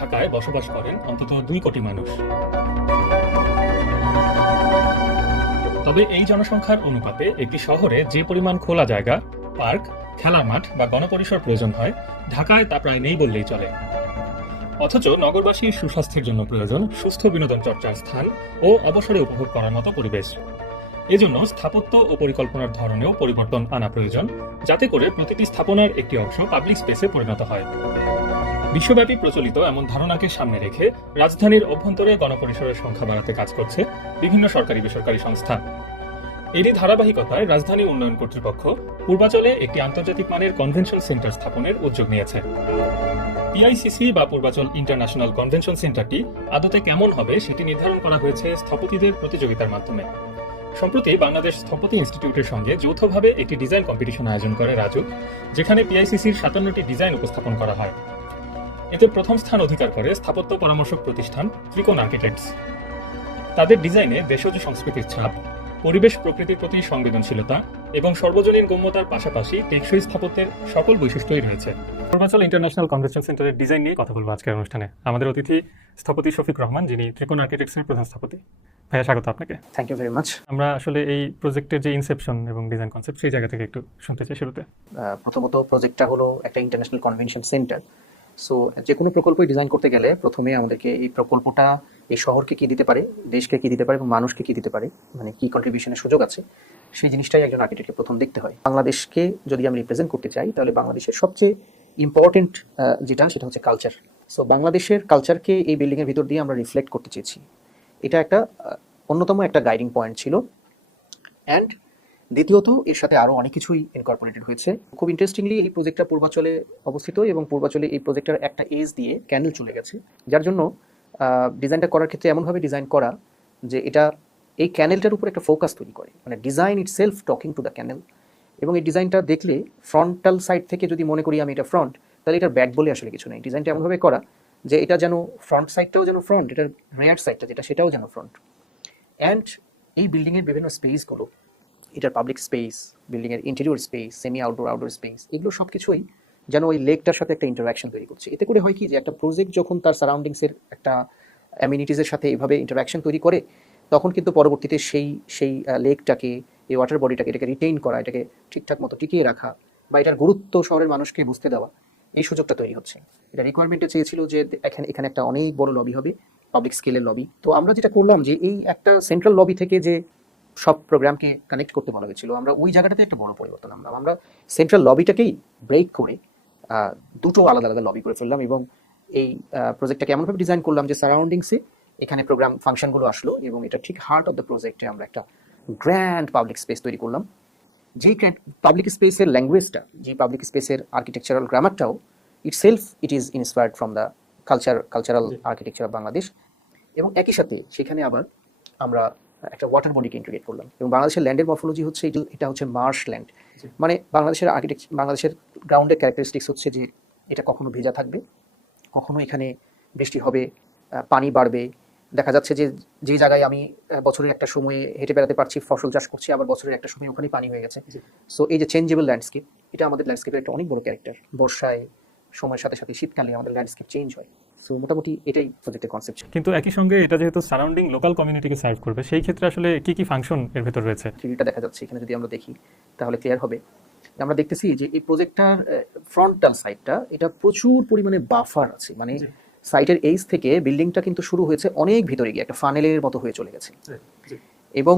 ঢাকায় বসবাস করেন অন্তত 2 কোটি মানুষ। তবে এই জনসংখ্যার অনুপাতে একটি শহরে যে পরিমাণ খোলা জায়গা, পার্ক, খেলার মাঠ বা গণপরিসর প্রয়োজন হয়, ঢাকায় তা প্রায় নেই বললেই চলে। অথচ নগরবাসীর সুস্বাস্থ্যের জন্য প্রয়োজন সুস্থ বিনোদন চর্চার স্থান ও অবসরে উপভোগ করার মতো পরিবেশ। এজন্য স্থাপত্য ও পরিকল্পনার ধরনেও পরিবর্তন আনা প্রয়োজন, যাতে করে প্রতিটি স্থাপনার একটি অংশ পাবলিক স্পেসে পরিণত হয়। বিশ্বব্যাপী প্রচলিত এমন ধারণাকে সামনে রেখে রাজধানীর অভ্যন্তরে গণপরিসরের সংখ্যা বাড়াতে কাজ করছে বিভিন্ন সরকারি বেসরকারি সংস্থা। এরই ধারাবাহিকতায় রাজধানী উন্নয়ন কর্তৃপক্ষ পূর্বাচলে একটি আন্তর্জাতিক মানের কনভেনশন সেন্টার স্থাপনের উদ্যোগ নিয়েছে। পিআইসিসি বা পূর্বাচল ইন্টারন্যাশনাল কনভেনশন সেন্টারটি আদতে কেমন হবে সেটি নির্ধারণ করা হয়েছে স্থপতিদের প্রতিযোগিতার মাধ্যমে। সম্প্রতি বাংলাদেশ স্থপতি ইনস্টিটিউটের সঙ্গে যৌথভাবে একটি ডিজাইন কম্পিটিশন আয়োজন করে রাজুক, যেখানে পিআইসিসির 57টি ডিজাইন উপস্থাপন করা হয়। এতে প্রথম স্থান অধিকার করে স্থাপত্য পরামর্শক প্রতিষ্ঠান ত্রিকোণ আর্কিটেক্টস। তাদের ডিজাইনে দেশজ সংস্কৃতির ছাপ, পরিবেশ প্রকৃতির প্রতি সংবেদনশীলতা এবং সর্বজনীন গম্যতার পাশাপাশি টেকসই স্থাপত্যের সকল বৈশিষ্ট্যই রয়েছে। পূর্বাচল ইন্টারন্যাশনাল কনভেনশন সেন্টারের ডিজাইন নিয়ে কথা বলবো আজকের অনুষ্ঠানে। আমাদের অতিথি স্থপতি শফিক রহমান, যিনি ত্রিকোণ আর্কিটেক্টসের প্রধান স্থপতি। ভাইয়া, স্বাগত আপনাকে। Thank you very much. আমরা আসলে এই প্রজেক্টের যে ইনসেপশন এবং ডিজাইন কনসেপ্ট, সেই জায়গা থেকে একটু শুনতে চাই শুরুতে। প্রথমত প্রজেক্টটা হলো একটা ইন্টারন্যাশনাল কনভেনশন সেন্টার। সো যে কোনো প্রকল্পই ডিজাইন করতে গেলে প্রথমে আমাদেরকে এই প্রকল্পটা এই শহরকে কি দিতে পারে, দেশকে কি দিতে পারে এবং মানুষকে কি দিতে পারে, মানে কি কন্ট্রিবিউশনের সুযোগ আছে, সেই জিনিসটাই একজন আর্কিটেক্টকে প্রথম দেখতে হয়। বাংলাদেশকে যদি আমি রিপ্রেজেন্ট করতে চাই, তাহলে বাংলাদেশের সবচেয়ে ইম্পর্টেন্ট সেটা হচ্ছে কালচার। সো বাংলাদেশের কালচারকে এই বিল্ডিংয়ের ভিতর দিয়ে আমরা রিফ্লেক্ট করতে চেয়েছি। এটা একটা অন্যতম একটা গাইডিং পয়েন্ট ছিল। অ্যান্ড দ্বিতীয়ত এর সাথে আরও অনেক কিছুই ইনকর্পোরেটেড হয়েছে। খুব ইন্টারেস্টিংলি এই প্রজেক্টটা পূর্বাচলে অবস্থিত এবং পূর্বাচলে এই প্রজেক্টটার একটা এজ দিয়ে ক্যানেল চলে গেছে, যার জন্য ডিজাইনটা করার ক্ষেত্রে এমনভাবে ডিজাইন করা যে এটা এই ক্যানেলটার উপর একটা ফোকাস তৈরি করে, মানে design it self talking to the canal. এবং এই ডিজাইনটা দেখলে ফ্রন্টাল সাইড থেকে যদি মনে করি আমি এটা ফ্রন্ট, তাহলে এটার ব্যাক বলে আসলে কিছু নেই। ডিজাইনটা এমনভাবে করা যে এটা যেন ফ্রন্ট সাইডটাও যেন ফ্রন্ট, এটার রেয়ার সাইডটা যেটা সেটাও যেন ফ্রন্ট। অ্যান্ড এই বিল্ডিংয়ের বিভিন্ন স্পেসগুলো, এটার পাবলিক স্পেস, বিল্ডিংয়ের interior space, semi outdoor space, এগুলো সব কিছুই যেন ওই লেকটার সাথে একটা ইন্টারাকশন তৈরি করছে। এতে করে হয় কি যে একটা প্রজেক্ট যখন তার সারাউন্ডিংসের একটা অ্যামিনিটিসের সাথে এইভাবে ইন্টারাকশন তৈরি করে, তখন কিন্তু পরবর্তীতে সেই লেকটাকে, এই ওয়াটার বডিটাকে, এটাকে রিটেইন করা, এটাকে ঠিকঠাক মতো টিকিয়ে রাখা বা এটার গুরুত্ব শহরের মানুষকে বুঝতে দেওয়া, এই সুযোগটা তৈরি হচ্ছে। এটা রিকোয়ারমেন্টে চেয়েছিল যে এখানে একটা অনেক বড় লবি হবে, পাবলিক স্কেলের লবি। তো আমরা যেটা করলাম যে এই একটা সেন্ট্রাল লবি থেকে যে সব প্রোগ্রামকে কানেক্ট করতে বলা হয়েছিল, আমরা ওই জায়গাটাতে একটা বড় পরিবর্তন আনলাম। আমরা সেন্ট্রাল লবিটাকেই ব্রেক করে দুটো আলাদা আলাদা লবি করে ফেললাম এবং এই প্রজেক্টটাকে এমনভাবে ডিজাইন করলাম যে সারাউন্ডিংসে এখানে প্রোগ্রাম ফাংশনগুলো আসলো এবং এটা ঠিক হার্ট অফ দ্য প্রজেক্টে আমরা একটা গ্র্যান্ড পাবলিক স্পেস তৈরি করলাম। যেই পাবলিক স্পেসের ল্যাঙ্গুয়েজটা, যে পাবলিক স্পেসের আর্কিটেকচারাল গ্রামারটাও it is inspired from the cultural architecture of Bangladesh. এবং একই সাথে সেখানে আবার আমরা একটা ওয়াটার বডিকে ইন্টিগ্রেট করলাম। এবং বাংলাদেশের ল্যান্ডের মরফোলজি হচ্ছে এটা হচ্ছে মার্শ ল্যান্ড, মানে বাংলাদেশের গ্রাউন্ডের ক্যারেক্টারিস্টিক্স হচ্ছে যে এটা কখনো ভেজা থাকবে, কখনো এখানে বৃষ্টি হবে, পানি বাড়বে। দেখা যাচ্ছে যে যে জায়গায় আমি বছরের একটা সময়ে হেঁটে বেড়াতে পারছি, ফসল চাষ করছি, আবার বছরের একটা সময় ওখানে পানি হয়ে গেছে। সো এই যে চেঞ্জেবল ল্যান্ডস্কেপ, এটা আমাদের ল্যান্ডস্কেপের একটা অনেক বড় ক্যারেক্টার। বর্ষায়, সময়ের সাথে সাথে শীতকালে আমাদের ল্যান্ডস্কেপ চেঞ্জ হয়। সো মোটামুটি এটাই প্রজেক্টের কনসেপ্ট। কিন্তু একই সঙ্গে এটা যেহেতু সারাউন্ডিং লোকাল কমিউনিটিকে সার্ভ করবে, সেই ক্ষেত্রে আসলে কি কি ফাংশন এর ভেতর রয়েছে? থ্রিডিটা দেখা যাচ্ছে এখানে, যদি আমরা দেখি তাহলে ক্লিয়ার হবে। আমরা দেখতেছি যে এই প্রজেক্টটার ফ্রন্টাল সাইডটা, এটা প্রচুর পরিমাণে বাফার আছে, মানে সাইটের এইজ থেকে বিল্ডিংটা কিন্তু শুরু হয়েছে অনেক ভিতরে গিয়ে একটা ফানেলের মতো হয়ে চলে গেছে। এবং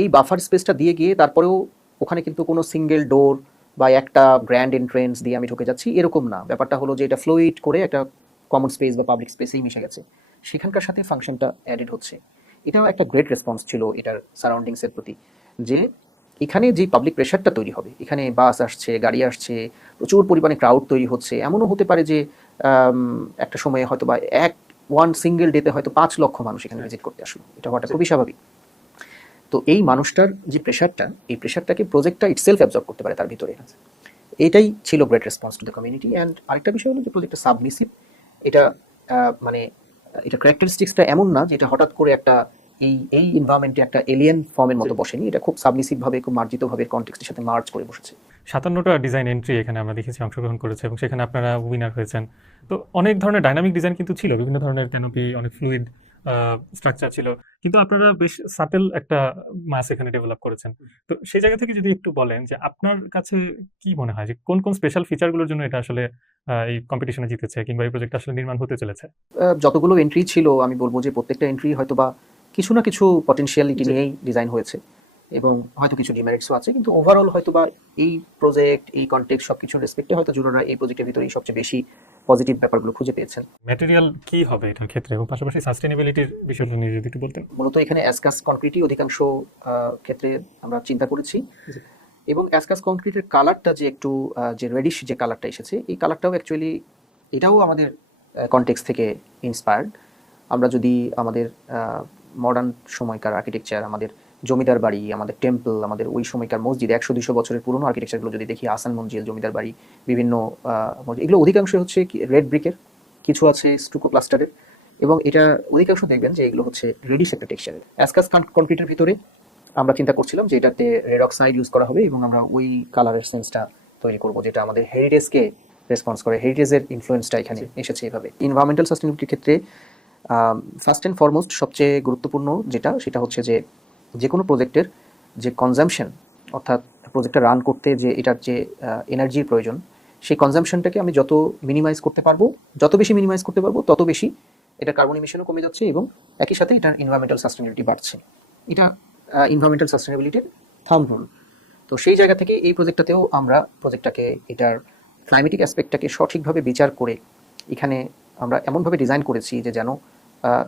এই বাফার স্পেসটা দিয়ে গিয়ে তারপরেও ওখানে কিন্তু কোনো সিঙ্গেল ডোর বা একটা গ্র্যান্ড এন্ট্রেন্স দিয়ে আমি ঢুকে যাচ্ছি এরকম না। ব্যাপারটা হলো যে এটা ফ্লুইড করে একটা কমন স্পেস বা পাবলিক স্পেসেই মিশে গেছে, সেখানকার সাথে ফাংশনটা অ্যাডেড হচ্ছে। এটাও একটা গ্রেট রেসপন্স ছিল এটার সারাউন্ডিংসের প্রতি, যে এখানে যে পাবলিক প্রেশারটা তৈরি হবে, এখানে বাস আসছে, গাড়ি আসছে, প্রচুর পরিমাণে ক্রাউড তৈরি হচ্ছে। এমনও হতে পারে যে একটা সময়ে হয়তো বা ওয়ান সিঙ্গেল ডেতে হয়তো 5 লক্ষ মানুষ এখানে ভিজিট করতে আসলো। এটা হওয়াটা খুবই স্বাভাবিক। তো এই মানুষটার যে প্রেশারটা, এই প্রেশারটাকে প্রজেক্টটা ইটসেলফ অ্যাবজর্ব করতে পারে তার ভিতরে। এটাই ছিল great response to the community. And আরেকটা বিষয় হলো যে প্রজেক্টটা সাবমিসিভ। এটা মানে এটা ক্যারেক্টারিস্টিক্সটা এমন না যে এটা হঠাৎ করে একটা এই এনভায়রনমেন্টে একটা এলিয়েন ফর্মের মতো বসেনি, এটা খুব সাবমিসিভ ভাবে, খুব মার্জিত ভাবে কনটেক্সটের সাথে মার্জ করে বসেছে। 57টা ডিজাইন এন্ট্রি এখানে আমরা দেখেছি অংশগ্রহণ করেছে এবং সেখানে আপনারা উইনার হয়েছেন। তো অনেক ধরনের ডাইনামিক ডিজাইন কিন্তু ছিল, বিভিন্ন ধরনের ক্যানোপি, অনেক ফ্লুইড স্ট্রাকচার ছিল, কিন্তু আপনারা বেশ সাটেল একটা মাস এখানে ডেভেলপ করেছেন। তো সেই জায়গা থেকে যদি একটু বলেন যে আপনার কাছে কি মনে হয় যে কোন কোন স্পেশাল ফিচারগুলোর জন্য এটা আসলে এই কম্পিটিশনে জিতেছে কিংবা এই প্রজেক্ট আসলে নির্মাণ হতে চলেছে? যতগুলো এন্ট্রি ছিল আমি বলবো যে প্রত্যেকটা এন্ট্রি হয়তো বা কিছু না কিছু পটেনশিয়ালিটি নিয়েই ডিজাইন হয়েছে এবং হয়তো কিছু ডিমেরিটসও আছে, কিন্তু ওভারঅল হয়তো বা এই প্রজেক্ট, এই কনটেক্সট সবকিছুর রেসপেক্টে হয়তো জুরিরা এই প্রজেক্টের ভিতরেই সবচেয়ে বেশি পজিটিভ ব্যাপারগুলো খুঁজে পেয়েছেন। ম্যাটেরিয়াল কি হবে এটার ক্ষেত্রে এবং পাশাপাশি সাস্টেনেবিলিটির বিষয়টা নিয়ে যদি একটু বলতেন। মূলত এখানে অ্যাসকাস কনক্রিটই অধিকাংশ ক্ষেত্রে আমরা চিন্তা করেছি, এবং অ্যাসকাস কনক্রিটের কালারটা যে একটু যে রেডিশ যে কালারটা এসেছে, এই কালারটাও অ্যাকচুয়ালি এটাও আমাদের কনটেক্সট থেকে ইন্সপায়ার্ড। আমরা যদি আমাদের মডার্ন সময়কার আর্কিটেকচার, আমাদের জমিদার বাড়ি, আমাদের টেম্পল, আমাদের ওই সময়কার মসজিদ, 100-200 বছরের পুরনো আর্কিটেকচারগুলো যদি দেখি, আসান মঞ্জিল, জমিদার বাড়ি, বিভিন্ন মসজিদ, এগুলো অধিকাংশ হচ্ছে রেড ব্রিকের, কিছু আছে স্টুকো প্লাস্টারের, এবং এটা অধিকাংশ দেখবেন যে এগুলো হচ্ছে রেডিশ একটা টেক্সচারের। অ্যাসকাস কনক্রিটের ভিতরে আমরা চিন্তা করছিলাম যে এটাতে রেড অক্সাইড ইউজ করা হবে এবং আমরা ওই কালারের সেন্সটা তৈরি করব যেটা আমাদের হেরিটেজকে রেসপন্স করে, হেরিটেজের ইনফ্লুয়েন্সটা এখানে এসেছে এভাবে। এনভায়রনমেন্টাল সাস্টেনেবিলিটির ক্ষেত্রে ফার্স্ট অ্যান্ড ফরমোস্ট সবচেয়ে গুরুত্বপূর্ণ সেটা হচ্ছে যে কোনো প্রজেক্টের যে কনজামশন, অর্থাৎ প্রজেক্টটা রান করতে যে এটার যে এনার্জির প্রয়োজন, সেই কনজামশনটাকে আমি যত মিনিমাইজ করতে পারবো, যত বেশি মিনিমাইজ করতে পারবো তত বেশি এটা কার্বন ইমিশনও কমে যাচ্ছে এবং একই সাথে এটার এনভায়রনমেন্টাল সাস্টেনেবিলিটি বাড়ছে। এটা এনভায়রনমেন্টাল সাস্টেনেবিলিটির থাম্ব রুল। তো সেই জায়গা থেকে এই প্রজেক্টটাতেও আমরা প্রজেক্টটাকে এটার ক্লাইমেটিক অ্যাসপেক্টটাকে সঠিকভাবে বিচার করে এখানে আমরা এমনভাবে ডিজাইন করেছি যে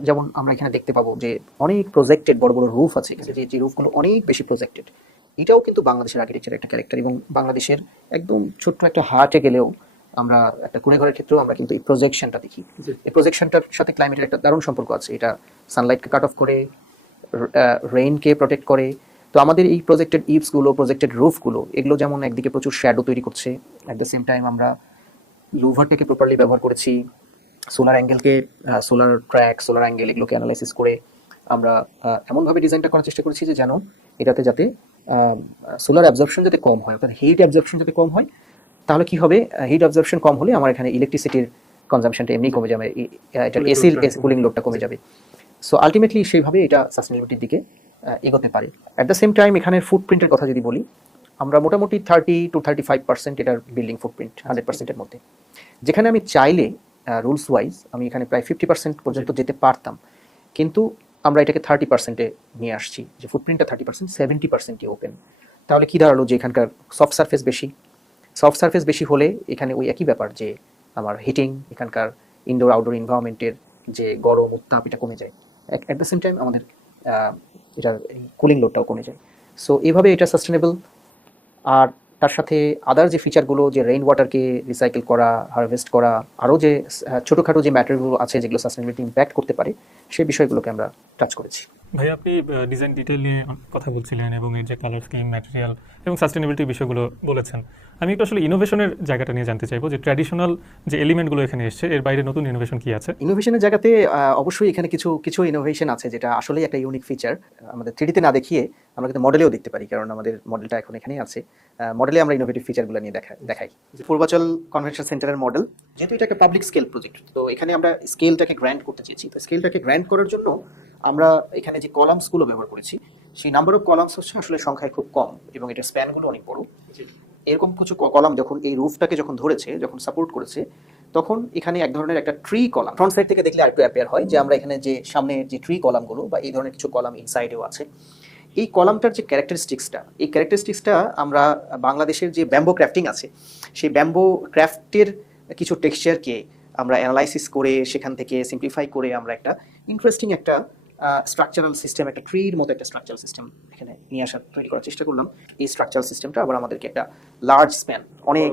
যেমন আমরা এখানে দেখতে পাবো যে অনেক প্রজেক্টেড বড় বড় রুফ আছে, যে রুফগুলো অনেক বেশি প্রজেক্টেড। এটাও কিন্তু বাংলাদেশের আর্কিটেকচারের একটা ক্যারেক্টার, এবং বাংলাদেশের একদম ছোট্ট একটা হাটে গেলেও আমরা একটা কুড়ে ঘরের ক্ষেত্রেও আমরা কিন্তু এই প্রজেকশনটা দেখি। এই প্রজেকশনটার সাথে ক্লাইমেটের একটা দারুণ সম্পর্ক আছে। এটা সানলাইটকে কাট অফ করে, রেইনকে প্রোটেক্ট করে। তো আমাদের এই প্রজেক্টেড ইভসগুলো, প্রজেক্টেড রুফগুলো, এগুলো যেমন একদিকে প্রচুর শ্যাডো তৈরি করছে, অ্যাট দ্য সেম টাইম আমরা লুভারটাকে প্রপারলি ব্যবহার করেছি, সোলার অ্যাঙ্গেলকে, সোলার ট্র্যাক, সোলার অ্যাঙ্গেল, এগুলোকে অ্যানালাইসিস করে আমরা এমনভাবে ডিজাইনটা করার চেষ্টা করেছি যে যাতে সোলার অ্যাবজর্পশন যাতে কম হয়, অর্থাৎ হিট অ্যাবজর্পশন যাতে কম হয়। তাহলে কি হবে, হিট অ্যাবজর্পশন কম হলে আমার এখানে ইলেকট্রিসিটির কনজাম্পশনটা এমনি কমে যাবে, এটা এসির কুলিং লোডটা কমে যাবে। সো আলটিমেটলি সেইভাবে এটা সাস্টেনেবিলিটির দিকে এগোতে পারে। অ্যাট দ্য সেম টাইম এখানের ফুটপ্রিন্টের কথা যদি বলি, আমরা মোটামুটি 30-35% এটার বিল্ডিং ফুটপ্রিন্ট 100%-এর মধ্যে, যেখানে আমি চাইলে রুলস ওয়াইজ আমি এখানে প্রায় 50% পর্যন্ত যেতে পারতাম, কিন্তু আমরা এটাকে 30%-এ নিয়ে আসছি, যে ফুটপ্রিন্টটা 30%, 70%ই ওপেন। তাহলে কি দাঁড়ালো, যে এখানকার সফট সারফেস বেশি হলে এখানে ওই একই ব্যাপার যে আমার হিটিং, এখানকার ইনডোর আউটডোর এনভায়রনমেন্টের যে গরম উত্তাপ, এটা কমে যায়। অ্যাট দ্য সেম টাইম আমাদের এটার কুলিং লোডটাও কমে যায়। সো এইভাবে এটা সাস্টেনেবল। আর তার সাথে আদার যে ফিচারগুলো, যে রেইন ওয়াটারকে রিসাইকেল করা, হারভেস্ট করা, আরও যে ছোটোখাটো যে ম্যাটেরিয়ালগুলো আছে যেগুলো সাস্টেনেবিলিটি ইম্প্যাক্ট করতে পারে, সেই বিষয়গুলোকে আমরা টাচ করেছি। ভাই, আপনি ডিজাইন ডিটেল নিয়ে কথা বলছিলেন এবং এই যে কালার স্কিম, ম্যাটেরিয়াল এবং সাস্টেনেবিলিটির বিষয়গুলো বলেছেন। আমি একটু আসলে ইনোভেশনের জায়গাটা নিয়ে জানতে চাইবো যে ট্র্যাডিশনাল যে এলিমেন্টগুলো এখানে এসছে, এর বাইরে নতুন ইনোভেশন কি আছে? ইনোভেশনের জায়গাতে অবশ্যই এখানে কিছু ইনোভেশন আছে যেটা আসলেই একটা ইউনিক ফিচার। আমাদের 3D-তে না দেখিয়ে আমরা কিন্তু মডেলেও দেখতে পারি, কারণ আমাদের মডেলটা এখন এখানেই আছে। মডেলে আমরা ইনোভেটিভ ফিচারগুলো নিয়ে দেখাই। পূর্বাচল কনভেনশন সেন্টারের মডেল, যেহেতু এটা একটা পাবলিক স্কেল প্রজেক্ট, তো এখানে আমরা স্কেলটাকে গ্র্যান্ড করতে চেয়েছি। তো স্কেলটাকে গ্র্যান্ড করার জন্য আমরা এখানে যে কলামসগুলো ব্যবহার করেছি, সেই নাম্বার অফ কলামস হচ্ছে আসলে সংখ্যায় খুব কম, এবং এটার স্প্যানগুলো অনেক বড়। এরকম কিছু কলাম যখন এই রুফটাকে ধরেছে, যখন সাপোর্ট করেছে, তখন এখানে এক ধরনের একটা ট্রি কলাম ফ্রন্ট সাইড থেকে দেখলে আরেকটু অ্যাপিয়ার হয় যে আমরা এখানে যে সামনে যে ট্রি কলামগুলো বা এই ধরনের কিছু কলাম ইনসাইডেও আছে। এই কলামটার যে ক্যারেক্টারিস্টিক্সটা আমরা বাংলাদেশের যে ব্যাম্বো ক্রাফটিং আছে, সেই ব্যাম্বো ক্রাফটের কিছু টেক্সচারকে আমরা অ্যানালাইসিস করে সেখান থেকে সিম্পলিফাই করে আমরা একটা ইন্টারেস্টিং একটা স্ট্রাকচারাল সিস্টেম, একটা ট্রির মতো একটা স্ট্রাকচারাল সিস্টেম এখানে নিয়ে তৈরি করার চেষ্টা করলাম। এই স্ট্রাকচারাল সিস্টেমটা আবার আমাদেরকে একটা লার্জ স্প্যান, অনেক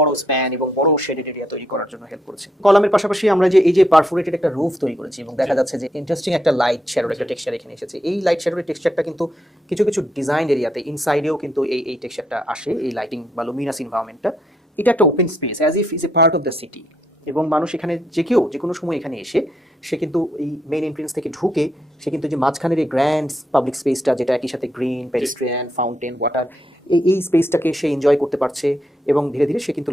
বড় স্প্যান এবং বড় শেডেড এরিয়া তৈরি করার জন্য হেল্প করেছে। কলামের পাশাপাশি আমরা যে এই যে পারফোরেটেড একটা রুফ তৈরি করেছি, এবং দেখা যাচ্ছে যে ইন্টারেস্টিং একটা লাইট শ্যাডোর একটা টেক্সচার এখানে এসেছে। এই লাইট শ্যাডোর টেক্সচারটা কিন্তু কিছু ডিজাইন এরিয়াতে ইনসাইডেও কিন্তু এই টেক্সচারটা আসে, এই লাইটিং বা লুমিনাস এনভায়রনমেন্টটা। এটা একটা open space, as if is a part of the city. এবং মানুষ এখানে যে কোনো সময় এখানে এসে সে কিন্তু এই মেইন এন্ট্রেন্স থেকে ঢুকে সে কিন্তু যে মাঝখানের এই গ্র্যান্ড পাবলিক স্পেসটা, যেটা একই সাথে গ্রিন, পেডিস্ট্রিয়ান, ফাউন্টেন, ওয়াটার, এই স্পেসটাকে সে এনজয় করতে পারছে এবং ধীরে ধীরে সে কিন্তু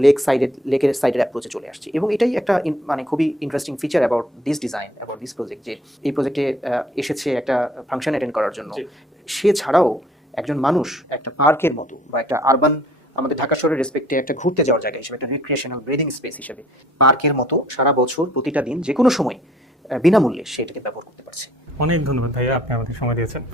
লেকের সাইডের অ্যাপ্রোচে চলে আসছে। এবং এটাই একটা মানে খুবই interesting feature about this design, about this project, যে এই প্রজেক্টে এসেছে একটা ফাংশন অ্যাটেন্ড করার জন্য। জি। সে ছাড়াও একজন মানুষ একটা পার্কের মতো বা একটা আরবান, আমাদের ঢাকা শহরের রেসপেক্টে একটা ঘুরতে যাওয়ার জায়গা হিসেবে, একটা রিক্রিয়েশনাল ব্রিদিং স্পেস হিসেবে পার্কের মতো সারা বছর প্রতিটা দিন যে কোনো সময় বিনামূল্যে সে এটাকে ব্যবহার করতে পারছে। অনেক ধন্যবাদ ভাইয়া, আপনি আমাদের সময় দিয়েছেন।